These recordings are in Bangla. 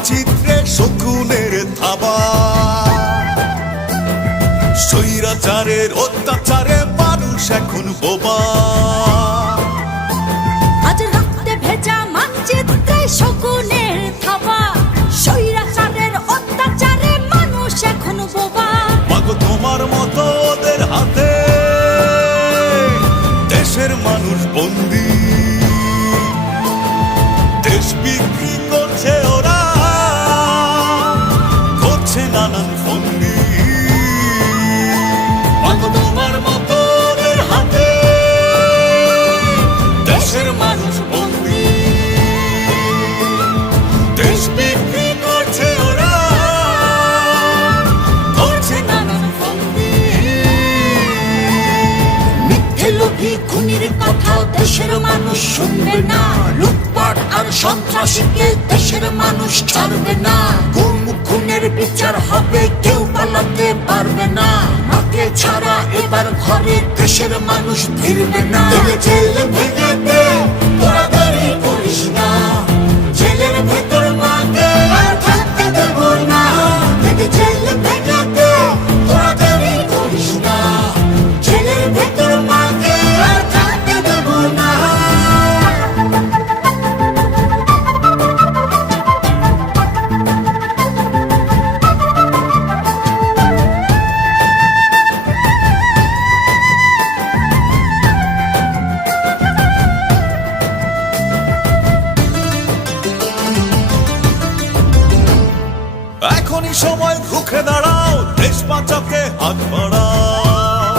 মানচিত্রে শকুনের থাবা। স্বৈরাচারের অত্যাচারে মানুষ এখন বোবা। আজ রক্তে ভেজা মানচিত্রে শকুনের থাবা। স্বৈরাচারের অত্যাচারে মানুষ এখন বোবা। মাগো তোমার মতো ওদের হাতে দেশের মানুষ বন্দী। দেশ বিক্রি করছে ওরা, করছে নানান ফন্দি। মাগো তোমার মতো ওদের হাতে দেশের মানুষ বন্দী। দেশ বিক্রি করছে ওরা, করছে নানান ফন্দি। মিথ্যে লোভী খুনির কথা দেশের মানুষ শুনবে না। লুটপাট আর সন্ত্রাসীকে দেশের মানুষ ছাড়বে না। গুম খুনের বিচার হবে, কেউ পালাতে পারবে না। মাকে ছাড়া এবার ঘরে দেশের মানুষ ফিরবে না। জেল ভেঙে দে, তোরা দেরি করিস না। জেলের ভেতর মাকে আর থাকতে দেব না। জেল ভেঙে দে, তোরা দেরি করিস না। জেলের ভেতর মাকে আর থাকতে দেব না। এখনই সময় রুখে দাঁড়াও, দেশ বাঁচাতে হাত বাড়াও।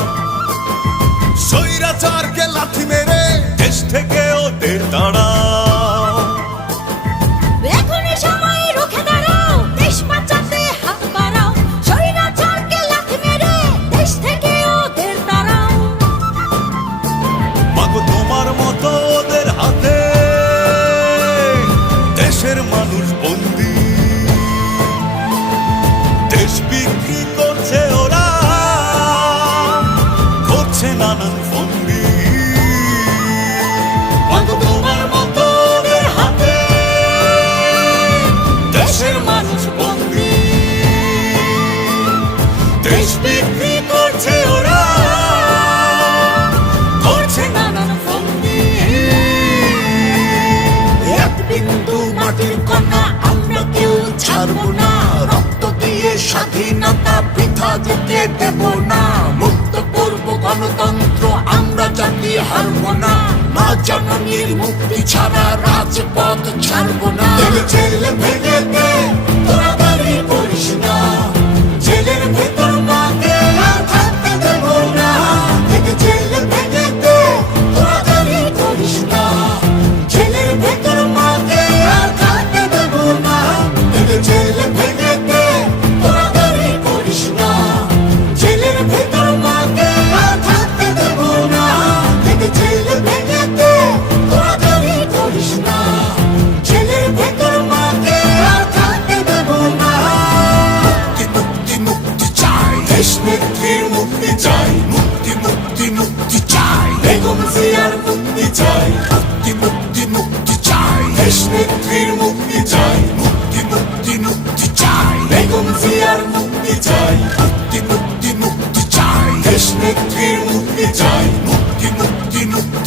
স্বৈরাচারকে লাথি মেরে দেশ থেকে ওদের তাড়াও। এখনই সময় রুখে দাঁড়াও, দেশ বাঁচাতে হাত বাড়াও। স্বৈরাচারকে লাথি মেরে দেশ থেকে ওদের তাড়াও। মাগো তোমার মতো ওদের হাতে দেশের মানুষ বন্দী। দেশ বিক্রি করছে ওরা, করছে নানান ফন্দি। মাগো তোমার মতো ওদের হাতে দেশের মানুষ বন্দী। দেশ বিক্রি করছে ওরা, করছে নানান ফন্দি। এক বিন্দু মাটির কণা আমরা কেউ ছাড়বো না। রক্ত দিয়ে স্বাধীনতা বৃথা যেতে দেব না। মুক্ত করব গণতন্ত্র, আমরা জাতি হারবো না। মা জননীর মুক্তি ছাড়া রাজপথ ছাড়বো না। জেল ভেঙে দে, তোরা দেরি করিস না। জেলের ভেতর মাকে আর থাকতে দেব না। জেল ভেঙে দে, তোরা দেরি করিস না। জেলের ভেতর মাকে আর থাকতে দেব না। জেল ভেঙে দে, তোরা দেরি করিস না। জেলের ভেতর মাকে আর থাকতে দেব না। জেল ভেঙে দে, তোরা দেরি করিস না। জেলের ভেতর মাকে আর থাকতে দেব না। মুক্তি মুক্তি মুক্তি চাই, দেশ নেত্রীর মুক্তি চাই। মুক্তি মুক্তি মুক্তি চাই, বেগম জিয়ার মুক্তি চাই। মুক্তি মুক্তি মুক্তি চাই, দেশ নেত্রীর মুক্তি চাই। মুক্তি মুক্তি মুক্তি চাই, বেগম জিয়ার মুক্তি চাই। মুক্তি মুক্তি মুক্তি চাই, দেশ নেত্রীর মুক্তি চাই। মুক্তি মুক্তি মুক্তি